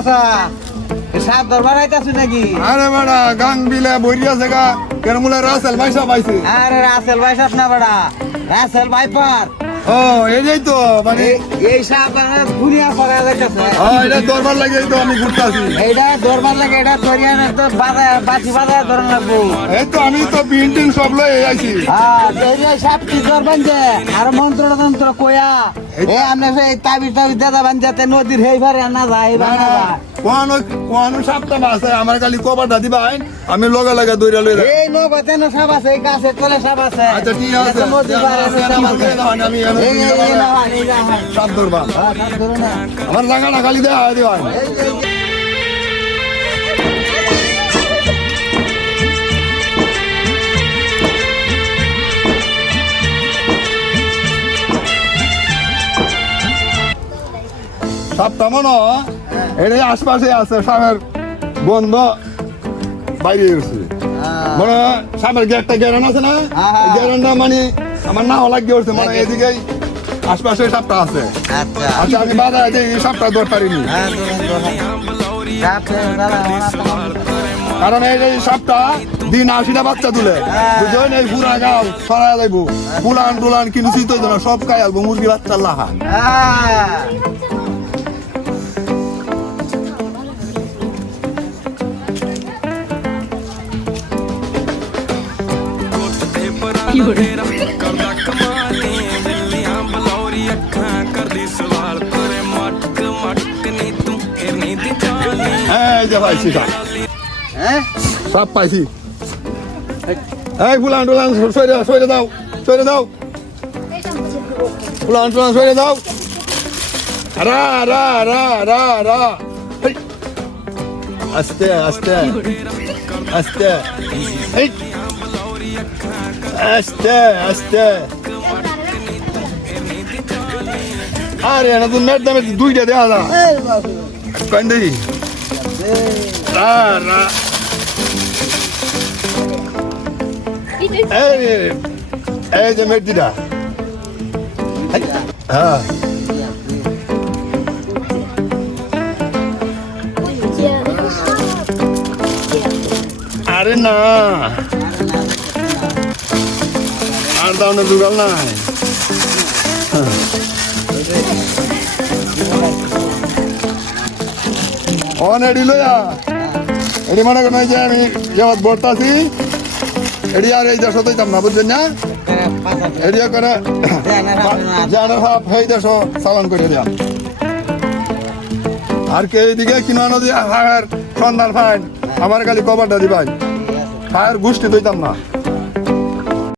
চাচা সাপ দরবার আইতাছি নাকি? আরে বেড়া গাং বিলে বইরিয়া জায়গা কেন মুলে রাসেল ভাইসা পাইছে। আরে রাসেল ভাই সাপ না বেড়া, রাসেল ভাইপার। ও এই তো মানে এই সাপ দুনিয়া পড়া যাইতাছে। এটা দরবার লাগে তো আমি ঘুরতাছি। এইটা দরবার লাগে, এটা ধরিয়া না তো বাজি বাজা ধরন লাগবো। এই তো আমি তো বিল্ডিং সব লই আইছি। এই সাপ কি ধরবেন যে আর মন্ত্র তন্ত্র কয়া আমরা সেই তাবিজ দাদা বান যাতে নদীর হেই ভারে না যায় কোন সাপটা আছে আমার খালি কবারটা দিবাই আমি লগে লগে দইরা লইরা। এই নগতে না সাপ আছে, এই গাছের তলে সাপ আছে। আচ্ছা ঠিক আছে আমি সাপ ধরবা আমার জায়গাটা খালি দেওয়া হয় দিবাই। সাপটা মনে এটা আশপাশে আছে, সাপের বন্ধ বাইরে গেছে মনে সাপের গেটটা গ্যারান আছে না, গ্যারানটা মানে আমার নাও লাগিয়ে উঠছে মনে এদিকে আশপাশে সাপটা আছে। আচ্ছা আমি বাজারে যে এই সাপটা ধর পারিনি, কারণ এই সাপটা দিন 80টা বাচ্চা তুলে বুঝলেন। এই পুরা গাও সরাই যাইবো, পুলান টুলান কিন্তু শীত হইতো না, সব খাই আসবো মুরগি বাচ্চা লাহা। সাপ পাইছি, এই ফুলান টুলান সরে দাও, সরে দাও, ফুলান টুলান সরে দাও। রা রা রা রা রা আস্তে আস্তে আস্তে আস্তে আস্তে। আরে না তুমি মেট দামে দুইটা দেওয়া না কান্দি রা রা। এই যে মেট দিটা হ্যাঁ আরে না আর দাও না জুগাল নাই। অন এডি লইয়া এডি মনে করেন যে আমি যেমন বলতাছি এডি আর এই দেশ হতেইতাম না বুঝছেন না, এডিয়া করে জানো সব এই দেশ চালান করে দিলাম। আর কে এইদিকে কিনা নদী ফায়ার সন্ধান ফাইন আমার খালি কভারটা দিবাই, ফায়ার গোষ্ঠী দইতাম না।